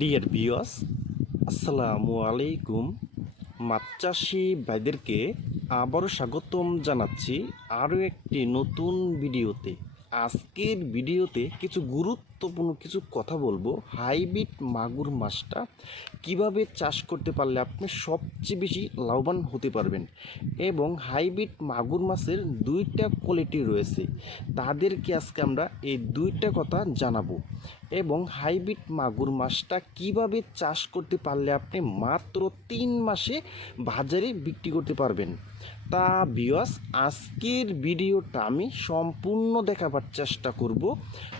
Deer বিয়স আসসালামু আলাইকুম। মাছ চাষি ভাইদেরকে আবারও স্বাগতম জানাচ্ছি আরও একটি নতুন ভিডিওতে। আজকের ভিডিওতে কিছু গুরুত্বপূর্ণ কিছু কথা বলব। হাইব্রিড মাগুর মাছটা কীভাবে চাষ করতে পারলে আপনি সবচেয়ে বেশি লাভবান হতে পারবেন? এবং হাইব্রিড মাগুর মাছের দুইটা কোয়ালিটি রয়েছে। তাদেরকে আজকে আমরা এই দুইটা কথা জানাব। এবং হাইব্রিড মাগুর মাছটা কীভাবে চাষ করতে পারলে আপনি মাত্র তিন মাসে বাজারে বিক্রি করতে পারবেন? তা বিয়স আজকের ভিডিওটা আমি সম্পূর্ণ দেখাবার চেষ্টা করব।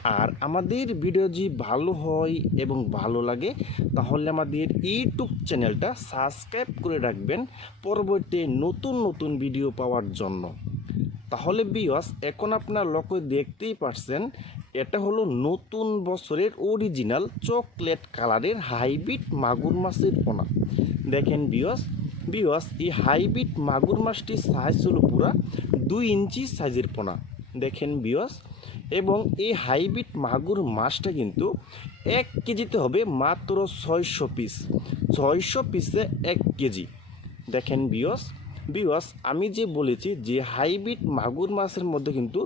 আর আমাদের ভিডিও যদি ভালো হয় এবং ভালো লাগে, তাহলে আমাদের ইউটিউব চ্যানেলটা সাবস্ক্রাইব করে রাখবেন পরবর্তী নতুন নতুন ভিডিও পাওয়ার জন্য। তাহলে বিয়স এখন আপনার লক্ষ্য দেখতেই পারছেন, এটা হলো নতুন বছরের অরিজিনাল চকলেট কালারের হাইব্রিড মাগুর মাছের পোনা। দেখেন বিয়স বিয়স এই হাইব্রিড মাগুর মাছটির সাইজ হলো পুরা দুই ইঞ্চি সাইজের পোনা। দেখেন বিয়স এবং এই হাইব্রিড মাগুর মাছটা কিন্তু এক কেজিতে হবে মাত্র ছয়শো পিস ছয়শো পিসে এক কেজি। দেখেন বিয়স বিওয়াস আমি যে বলেছি যে হাইব্রিড মাগুর মাছের মধ্যে কিন্তু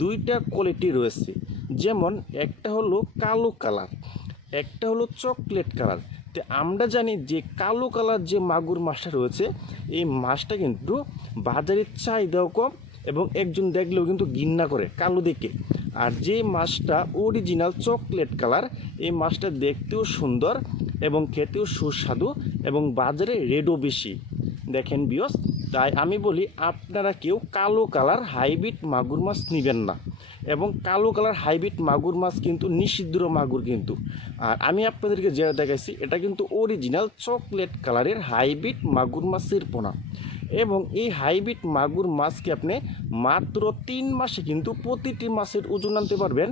দুইটা কোয়ালিটি রয়েছে। যেমন একটা হলো কালো কালার একটা হলো চকলেট কালার তো আমরা জানি যে কালো কালার যে মাগুর মাছটা রয়েছে, এই মাছটা কিন্তু বাজারের চাহিদাও কম এবং একজন দেখলেও কিন্তু ঘিন্না করে, কালো দেখে। আর যে মাছটা অরিজিনাল চকলেট কালার এই মাছটা দেখতেও সুন্দর এবং খেতেও সুস্বাদু এবং বাজারে রেডও বেশি। দেখেন বিয়স তাই আমি বলি আপনারা কেউ কালো কালার হাইব্রিড মাগুর মাছ নেবেন না। এবং কালো কালার হাইব্রিড মাগুর মাছ কিন্তু নিষিদ্ধ মাগুর কিন্তু। আর আমি আপনাদেরকে যেটা দেখাইছি, এটা কিন্তু অরিজিনাল চকলেট কালারের হাইব্রিড মাগুর মাছের পোনা। এবং এই হাইব্রিড মাগুর মাছকে আপনি মাত্র তিন মাসে কিন্তু প্রতিটি মাছের ওজন আনতে পারবেন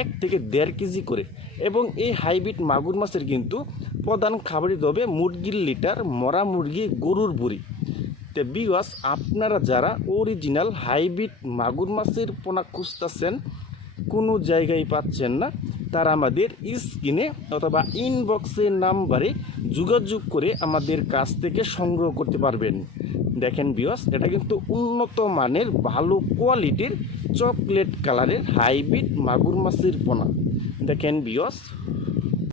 এক থেকে দেড় কেজি করে। এবং এই হাইব্রিড মাগুর মাছের কিন্তু প্রধান খাবারই হবে মুরগির লিটার, মরা মুরগি, গরুর বুড়ি তো বিওয়াস আপনারা যারা অরিজিনাল হাইব্রিড মাগুর মাছের পোনা খুঁজতেছেন কোনো জায়গায় পাচ্ছেন না, তারা আমাদের স্ক্রিনে অথবা ইনবক্সের নাম্বারে যোগাযোগ করে আমাদের কাছ থেকে সংগ্রহ করতে পারবেন। দেখেন বিয়স এটা কিন্তু উন্নত মানের ভালো কোয়ালিটির চকলেট কালারের হাইব্রিড মাগুর মাছের পোনা। দেখেন বিয়স